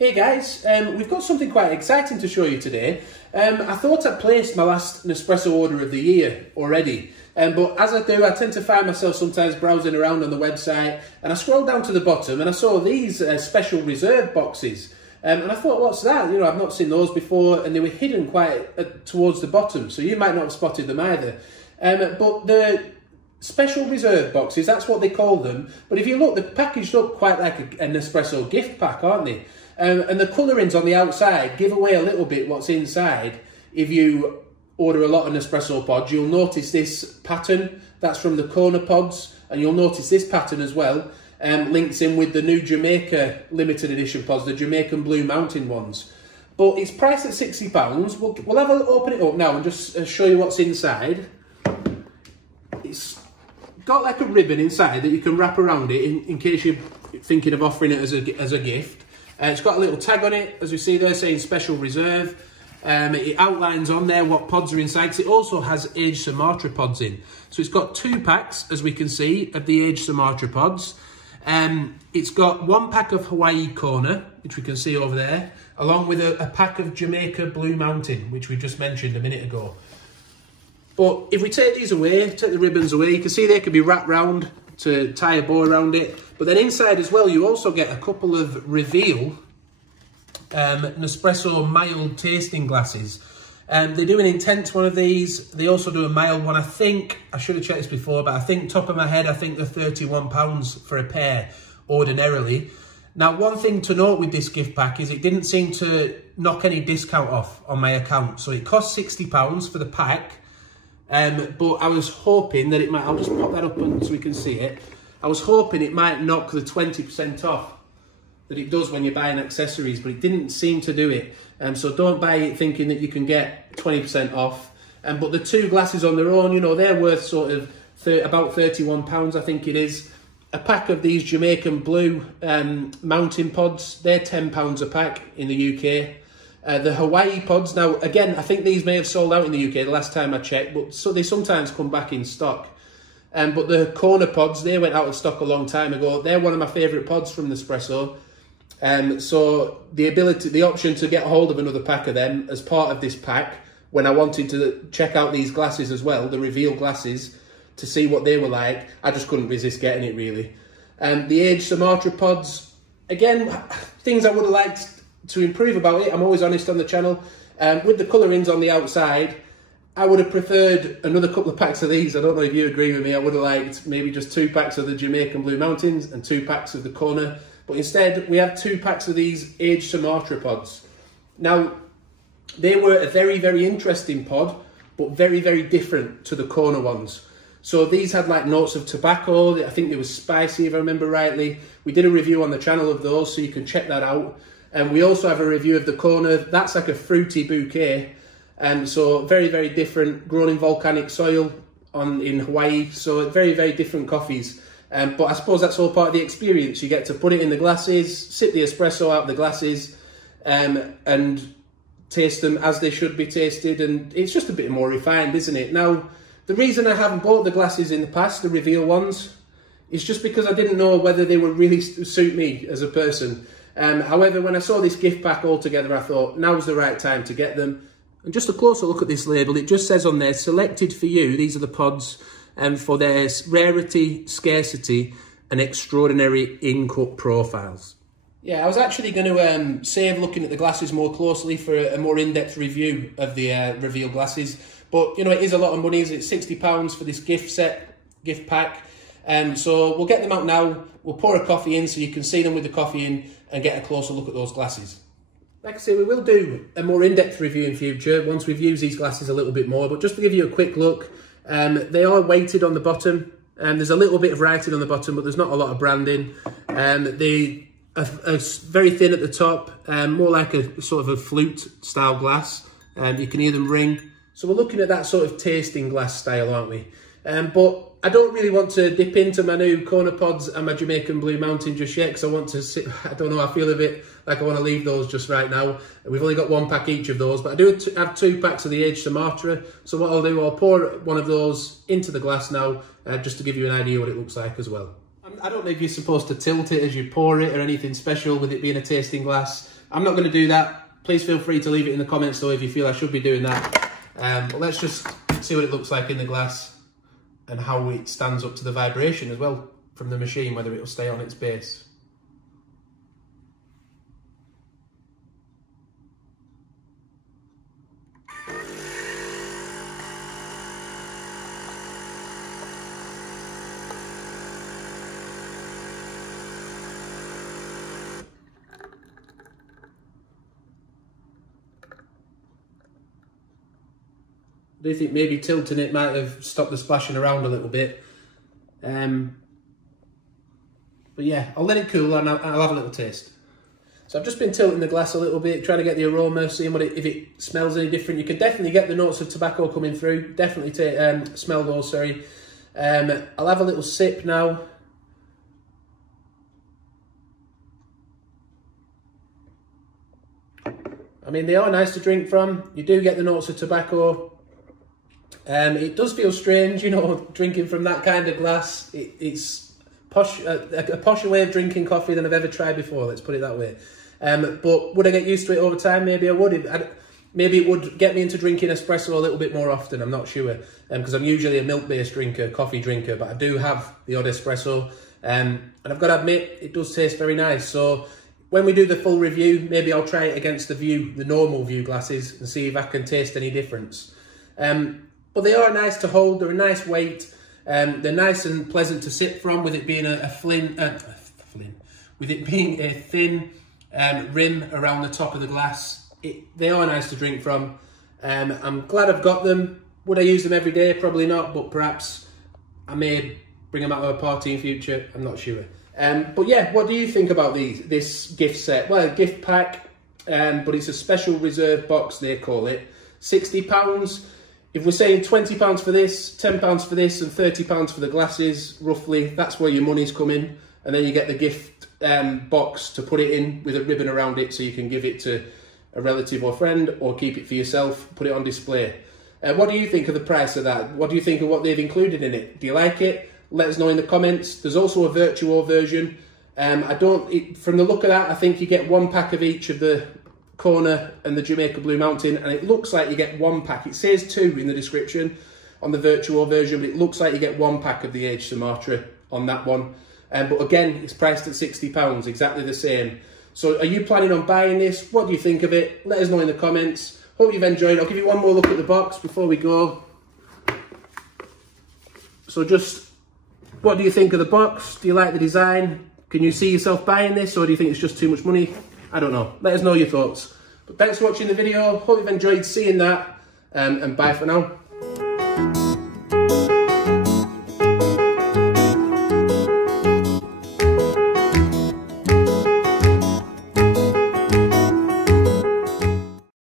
Hey guys, we've got something quite exciting to show you today. I thought I'd placed my last Nespresso order of the year already, but as I do, I tend to find myself sometimes browsing around on the website, and I scrolled down to the bottom and I saw these special reserve boxes. And I thought, what's that? You know, I've not seen those before, and they were hidden quite towards the bottom, so you might not have spotted them either. But the special reserve boxes, that's what they call them. But if you look, they're packaged up quite like a Nespresso gift pack, aren't they? And the colourings on the outside give away a little bit what's inside. If you order a lot of Nespresso pods, you'll notice this pattern. That's from the Kona pods, and you'll notice this pattern as well. Links in with the new Jamaica limited edition pods, the Jamaican Blue Mountain ones. But it's priced at £60. We'll have a open it up now and just show you what's inside. It's got like a ribbon inside that you can wrap around it in case you're thinking of offering it as a gift. It's got a little tag on it, as we see there, saying special reserve. It outlines on there what pods are inside, because it also has aged Sumatra pods in. So it's got 2 packs, as we can see, of the aged Sumatra pods. It's got 1 pack of Hawaii Kona, which we can see over there, along with a pack of Jamaica Blue Mountain, which we just mentioned a minute ago. But if we take these away, take the ribbons away, you can see they can be wrapped round to tie a bow around it. But then inside as well, you also get a couple of Reveal Nespresso mild tasting glasses. They do an intense one of these. They also do a mild one. I think, I should have checked this before, but I think, top of my head, I think they're £31 for a pair ordinarily. Now, one thing to note with this gift pack is it didn't seem to knock any discount off on my account. So it cost £60 for the pack. But I was hoping that it might, I'll just pop that up so we can see it. I was hoping it might knock the 20% off that it does when you're buying accessories, but it didn't seem to do it. So don't buy it thinking that you can get 20% off. But the 2 glasses on their own, you know, they're worth sort of about £31, I think it is. A pack of these Jamaican Blue Mountain pods, they're £10 a pack in the UK. The Hawaii pods, now again, I think these may have sold out in the UK the last time I checked, but so they sometimes come back in stock. But the Kona pods, they went out of stock a long time ago. They're one of my favourite pods from Nespresso. So the option to get hold of another pack of them as part of this pack, when I wanted to check out these glasses as well, the Reveal glasses, to see what they were like, I just couldn't resist getting it really. The aged Sumatra pods, again, things I would have liked to improve about it. I'm always honest on the channel. With the colourings on the outside, I would have preferred another couple of packs of these. I don't know if you agree with me. I would have liked maybe just 2 packs of the Jamaican Blue Mountains and 2 packs of the Kona. But instead, we have 2 packs of these aged Sumatra pods. Now, they were a very, very interesting pod, but very, very different to the Kona ones. So these had like notes of tobacco. I think they were spicy, if I remember rightly. We did a review on the channel of those, so you can check that out. And we also have a review of the Kona. That's like a fruity bouquet. So very, very different, grown in volcanic soil in Hawaii. So very, very different coffees. But I suppose that's all part of the experience. You get to put it in the glasses, sip the espresso out of the glasses, and taste them as they should be tasted. And it's just a bit more refined, isn't it? Now, the reason I haven't bought the glasses in the past, the Reveal ones, is just because I didn't know whether they would really suit me as a person. However, when I saw this gift pack altogether, I thought now's the right time to get them. And just a closer look at this label, it just says on there, selected for you. These are the pods for their rarity, scarcity, and extraordinary in-cup profiles. Yeah, I was actually going to save looking at the glasses more closely for a more in-depth review of the Reveal glasses. But, you know, it is a lot of money. It's £60 for this gift pack. So we'll get them out now. We'll pour a coffee in so you can see them with the coffee in and get a closer look at those glasses. Like I say, we will do a more in-depth review in future once we've used these glasses a little bit more. But just to give you a quick look, they are weighted on the bottom. There's a little bit of writing on the bottom, but there's not a lot of branding. They are very thin at the top, more like a sort of a flute-style glass. You can hear them ring. So we're looking at that sort of tasting glass style, aren't we? But I don't really want to dip into my new Kona pods and my Jamaican Blue Mountain just yet, because I want to sit, I don't know, I feel a bit like I want to leave those just right now. We've only got 1 pack each of those, but I do have 2 packs of the aged Sumatra. So what I'll do, I'll pour one of those into the glass now, just to give you an idea what it looks like as well. I don't know if you're supposed to tilt it as you pour it or anything special with it being a tasting glass, I'm not going to do that. Please feel free to leave it in the comments though if you feel I should be doing that. But let's just see what it looks like in the glass and how it stands up to the vibration as well from the machine, whether it will stay on its base. I do think maybe tilting it might have stopped the splashing around a little bit. But yeah, I'll let it cool and I'll have a little taste. So I've just been tilting the glass a little bit, trying to get the aroma, seeing if it smells any different. You can definitely get the notes of tobacco coming through. Definitely smell those, sorry. I'll have a little sip now. I mean, they are nice to drink from. You do get the notes of tobacco. It does feel strange, you know, drinking from that kind of glass. It's posh, a posher way of drinking coffee than I've ever tried before, let's put it that way. But would I get used to it over time? Maybe I would. Maybe it would get me into drinking espresso a little bit more often, I'm not sure. Because I'm usually a milk-based drinker, coffee drinker, but I do have the odd espresso. And I've got to admit, it does taste very nice. So when we do the full review, maybe I'll try it against the normal view glasses and see if I can taste any difference. But they are nice to hold, they're a nice weight, they're nice and pleasant to sip from, with it being with it being a thin rim around the top of the glass. They are nice to drink from. I'm glad I've got them. Would I use them every day? Probably not, but perhaps I may bring them out to a party in future, I'm not sure. But yeah, what do you think about this gift set? Well, a gift pack, but it's a special reserve box, they call it. £60. If we're saying £20 for this, £10 for this, and £30 for the glasses, roughly, that's where your money's coming. And then you get the gift box to put it in with a ribbon around it so you can give it to a relative or friend, or keep it for yourself, put it on display. What do you think of the price of that? What do you think of what they've included in it? Do you like it? Let us know in the comments. There's also a virtual version. From the look of that, I think you get one pack of each of the Kona and the Jamaica Blue Mountain, and it looks like you get one pack. It says 2 in the description on the virtual version, but it looks like you get one pack of the aged Sumatra on that one. But again, it's priced at £60, exactly the same. So are you planning on buying this? What do you think of it? Let us know in the comments. Hope you've enjoyed. I'll give you one more look at the box before we go. So just, what do you think of the box? Do you like the design? Can you see yourself buying this, or do you think it's just too much money? I don't know. Let us know your thoughts. But thanks for watching the video. Hope you've enjoyed seeing that. And bye for now.